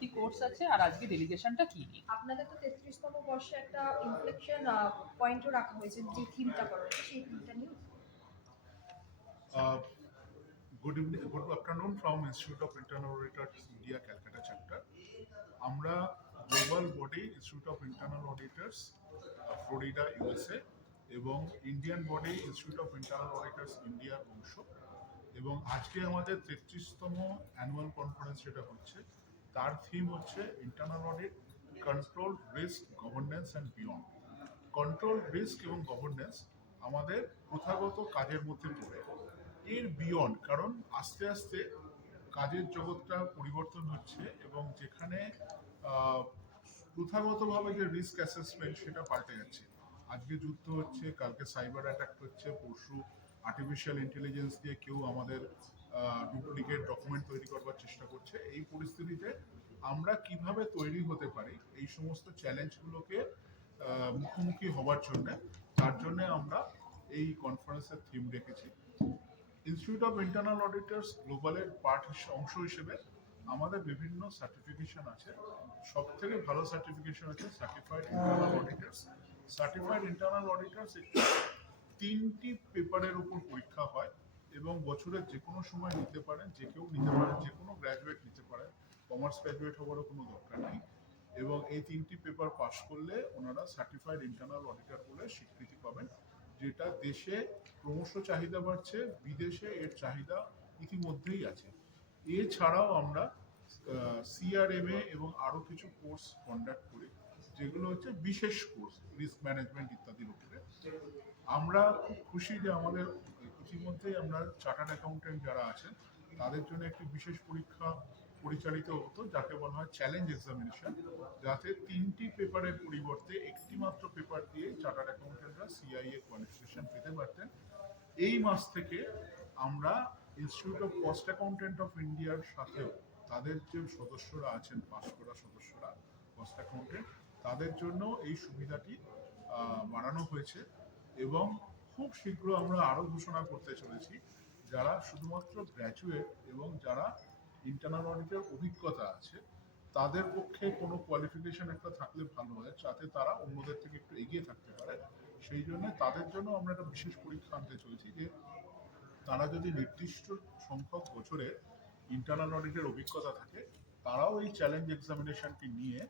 কি কোর্স আছে আর আজকে ডেলিগেশনটা কি নিয়ে? আপনাদের তো ৩৩তম বর্ষে একটা ইনফ্লেকশন পয়েন্টও রাখা হয়েছে, যে থিমটা করা হয়েছে সেই থিমটা নিয়ে। Uh, good evening, good afternoon from Institute of Internal Auditors India Calcutta chapter. আমরা global body institute of internal auditors Florida USA এবং Indian body institute of internal auditors ইন্ডিয়ার অংশ, এবং আজকে আমাদের 33তম অ্যানুয়াল কনফারেন্স যেটা হচ্ছে তার থিম হচ্ছে internal audit, control, risk, governance and beyond. Control, risk এবং গভর্নেন্স আমাদের প্রথাগত কাজের মধ্যে পড়ে, এর বিয়ন্ড, কারণ আস্তে আস্তে কাজের জগৎটা পরিবর্তন হচ্ছে এবং যেখানে প্রথাগতভাবে যে রিস্ক অ্যাসেসমেন্ট সেটা পাল্টে যাচ্ছে। আজকে যুদ্ধ হচ্ছে, কালকে সাইবার অ্যাটাক হচ্ছে, পরশু আর্টিফিশিয়াল ইন্টেলিজেন্স দিয়ে কেউ আমাদের ডুপ্লিকেট ডকুমেন্ট তৈরি করবার চেষ্টা করছে। এই পরিস্থিতিতে আমরা কিভাবে তৈরি হতে পারি এই সমস্ত চ্যালেঞ্জগুলোকে মুখোমুখি হবার জন্য, তার জন্য আমরা এই কনফারেন্সের থিম রেখেছি। ইনস্টিটিউট অফ ইন্টারনাল অডিটর্স গ্লোবালের অংশ হিসেবে আমাদের বিভিন্ন সার্টিফিকেশন আছে। সব থেকে ভালো সার্টিফিকেশন আছে সার্টিফাইড ইন্টারনাল অডিটর্স। সার্টিফাইড ইন্টারনাল অডিটর্স 3টি পেপারের উপর পরীক্ষা হয় এবং বছরের যে কোনো সময় নিতে পারেন, যে কেউ নিতে পারেন, যে কোনো গ্র্যাজুয়েট নিতে পারেন, কমার্স গ্র্যাজুয়েট হওয়ারও কোনো দরকার নেই। এবং এই 3টি পেপার পাস করলে ওনারা সার্টিফাইড ইন্টারনাল অডিটর বলে স্বীকৃতি পাবেন, যেটা দেশে ক্রমশ চাহিদা বাড়ছে, বিদেশে এর চাহিদা ইতিমধ্যেই আছে। এছাড়াও আমরা সিআরএমএ এবং আরও কিছু কোর্স কন্ডাক্ট করি, যেগুলো হচ্ছে বিশেষ কোর্স রিস্ক ম্যানেজমেন্ট ইত্যাদির উপরে। আমরা খুব খুশি যে আমাদের ইতিমধ্যেই আমরা চার্টার্ড অ্যাকাউন্টেন্ট যারা আছেন তাদের জন্য একটি বিশেষ পরীক্ষা পরিচালিত হতো, যাকে বলা হয় চ্যালেঞ্জ এক্সামিনেশন, যাতে 3টি পেপারের পরিবর্তে একটি মাত্র পেপার দিয়ে চার্টার্ড অ্যাকাউন্টেন্টরা সিআইএ কোয়ালিফিকেশন পেতে পারতেন। এই মাস থেকে আমরা institute of cost accountant of ইন্ডিয়ার সাথেও তাদের যে সদস্যরা আছেন, পাস করা সদস্যরা কস্ট অ্যাকাউন্টেন্ট, তাদের জন্য এই সুবিধাটি বাড়ানো হয়েছে। এবং খুব শীঘ্র আমরা আরও ঘোষণা করতে চলেছি, যারা শুধুমাত্র গ্র্যাজুয়েট এবং যারা ইন্টারনাল অডিটের অভিজ্ঞতা আছে তাদের পক্ষে কোনো কোয়ালিফিকেশন একটা থাকলে ভালো হয়, যাতে তারা অন্যদের থেকে একটু এগিয়ে থাকতে পারে। সেই জন্য তাদের জন্য আমরা একটা বিশেষ পরীক্ষা আনতে চলেছি, যে তারা যদি নির্দিষ্ট সংখ্যক বছরে ইন্টারনাল অডিটের অভিজ্ঞতা থাকে, তারাও এই চ্যালেঞ্জ এক্সামিনেশনটি নিয়ে,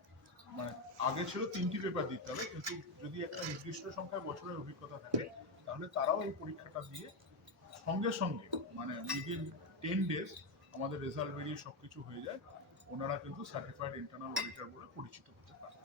মানে আগে ছিল 3টি পেপার দিতে হবে, কিন্তু যদি একটা নির্দিষ্ট সংখ্যায় বছরের অভিজ্ঞতা থাকে তাহলে তারাও এই পরীক্ষাটা দিয়ে সঙ্গে সঙ্গে, মানে উইদিন 10 days আমাদের রেজাল্ট বেরিয়ে সব কিছু হয়ে যায়, ওনারা কিন্তু সার্টিফাইড ইন্টারনাল অডিটর বলে পরিচিত হতে পারে।